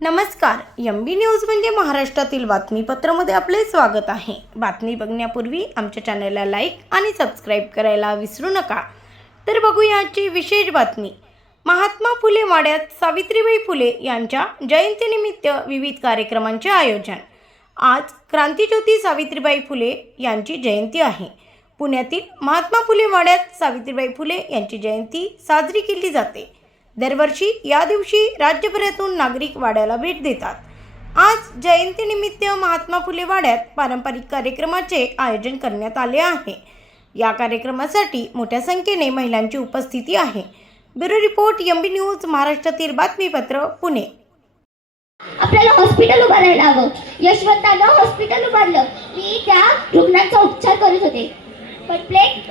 नमस्कार एम बी न्यूज म्हणजे महाराष्ट्रातील बातमीपत्रामध्ये आपले स्वागत आहे. बातमी बघण्यापूर्वी आमच्या चॅनलला लाईक आणि सबस्क्राईब करायला विसरू नका. तर बघूया आजची विशेष बातमी. महात्मा फुले वाड्यात सावित्रीबाई फुले यांच्या जयंतीनिमित्त विविध कार्यक्रमांचे आयोजन. आज क्रांतीज्योती सावित्रीबाई फुले यांची जयंती आहे. पुण्यातील महात्मा फुले वाड्यात सावित्रीबाई फुले यांची जयंती साजरी केली जाते. दरवर्षी या दिवशी राज्यभरातून नागरिक वाड्याला भेट देतात. आज जयंतीनिमित्त महात्मा फुले वाड्यात पारंपरिक कार्यक्रमाचे आयोजन करण्यात आले आहे. या कार्यक्रमासाठी मोठ्या संख्येने महिलांची उपस्थिती आहे. ब्युरो रिपोर्ट एमबी न्यूज महाराष्ट्रातील बातमीपत्र पुणे. आपल्याला हॉस्पिटल उभारायला हवं. यशवंतानं हॉस्पिटल उभारलं. मी त्या रुग्णांचा उपचार करत होते. पण प्लेग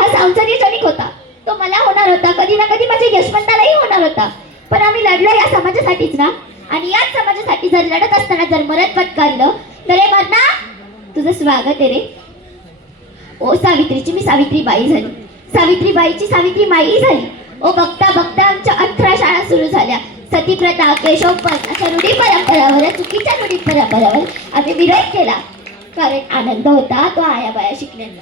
हा संसर्गजनिक होता. तो मला होणार होता. कधी ना कधी माझ्या यशवंतालाही होणार होता. पण आम्ही लढलो या समाजासाठीच ना. आणि याच समाजासाठी जर लढत असताना जर मरत पत्कारलं तर हे मरणा. तुझं स्वागत आहे रे. ओ सावित्रीची मी सावित्री बाई झाली. सावित्रीबाईची सावित्री माई झाली. ओ बघता बघता आमच्या अठरा शाळा सुरू झाल्या. सतीप्रथा केशवपत अशा रूढी परंपरावर चुकीच्या रूढी परंपरावर आम्ही विरोध केला. कारण आनंद होता तो आया बाया शिकण्याचा.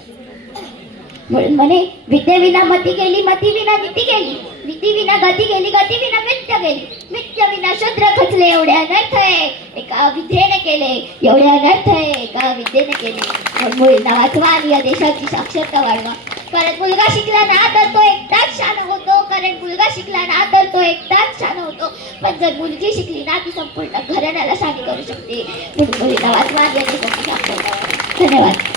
म्हणून म्हणे विद्येविना मती गेली मती विना नीती गेली. नीती विना गती गेली गती विना मित्य गेली. मित्य विना शूद्र खचले एवढे अनर्थ आहे. एका विद्येने केले एवढे अनर्थ आहे. एका विद्येने केले. म्हणून मुलींना वाचवा आणि या देशाची साक्षरता वाढवा. कारण मुलगा शिकला ना तर तो एकटाच शान होतो. कारण मुलगा शिकला ना तर तो एकटाच शान होतो. पण जर मुलगी शिकली ना ती संपूर्ण घराण्याला शानी करू शकते. म्हणून मुलींना वाचवा आणि या देशाची साक्षरता धन्यवाद.